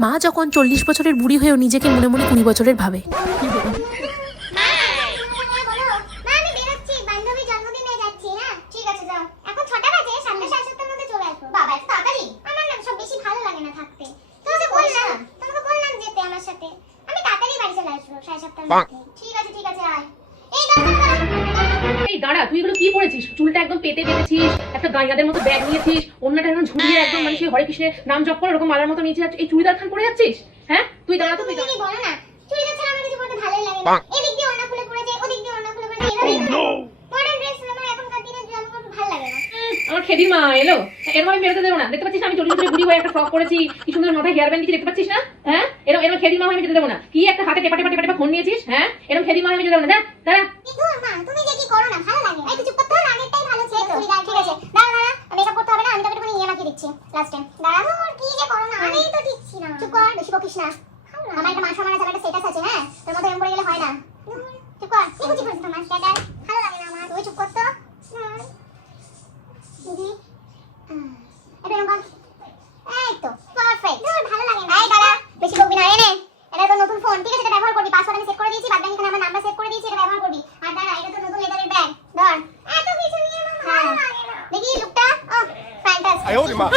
মা যখন চল্লিশ বছরের বুড়ি হয়েও নিজেকে মনে মনে কুড়ি বছরের ভাবে। মা আমি বেরোচ্ছি বান্ধবীর জন্মদিনে যাচ্ছি ঠিক আছে যাও এখন ছটা বাজে সাতটা সাড়ে সাতটার মধ্যে চলে আসব বাবা এত তাড়াতাড়ি আমার না সব বেশি ভালো লাগে না থাকতে তোমাকে বললাম তোমাকে বললাম যেতে আমার সাথে আমি তাড়াতাড়ি বাড়ি চলে আসব সাড়ে সাতটার মধ্যে ঠিক আছে ঠিক আছে আয় এই দাঁড়া এই দাঁড়া তুই এগুলো কি পড়েছিস? চুলটা একদম পেতে পেতেছিস একটা গাইয়াদের মতো ব্যাগ নিয়েছিস অন্যটা একদম ঝুলিয়ে একদম মানে সেই হরে কৃষ্ণের নাম জপ করে ওরকম মালার মতো নিয়েছিস এই চুড়িদার খান পরে যাচ্ছিস? হ্যাঁ? তুই দাঁড়া তো তুই বলো না চুড়িদার ছাড়া আমার কিছু পরতে ভালোই লাগে না। এদিক দিয়ে ওড়না খুলে পড়েছে ওদিক দিয়ে ওড়না খুলে পড়েছে এভাবেই মডার্ন ড্রেস আমার এখনকার দিনে জামা কাপড় ভালো লাগে না। আমার খেদির মা এলো। এরকম আমি বেরোতে দেবো না। দেখতে পাচ্ছিস না আমি চল্লিশ বুড়ি হয়ে একটা ফ্রক করেছি কি সুন্দর মাথায় হেয়ার ব্যান্ড দিচ্ছি দেখতে পাচ্ছিস না? হ্যাঁ? এরকম এরকম খেদির মা আমি যেতে দেবো না। কি একটা হাতে টেপা টেপা টেপা টেপা ফোন নিয়েছিস? হ্যাঁ? এরকম খেদির মা আমি যেতে দেবো না। দাঁড়া। মা তুমি যে কি করো না ভালো লাগে। না এই তো চুপ করতে হবে আগেরটাই ভালো ছিল। চুড়িদার ঠিক আছে। দাঁড়া দাঁড়া মেকআপ করতে হবে না আমি তোকে একটুখানি ইয়ে মাখিয়ে দিচ্ছি লাস্ট টাইম দাঁড়া তোর কি যে করো না আমি তো ঠিকছি না। চুপ কর বেশি বকিস না। আমার একটা মান সম্মান আছে একটা স্ট্যাটাস আছে হ্যাঁ? তোর মতো এমন করে গেলে হয় না। চুপ কর। কি বুঝি করছিস তোমার? স্ট্যাটাস ভালো লাগে না আমার। তুই চুপ কর। তো দিদি 哎呦我的妈！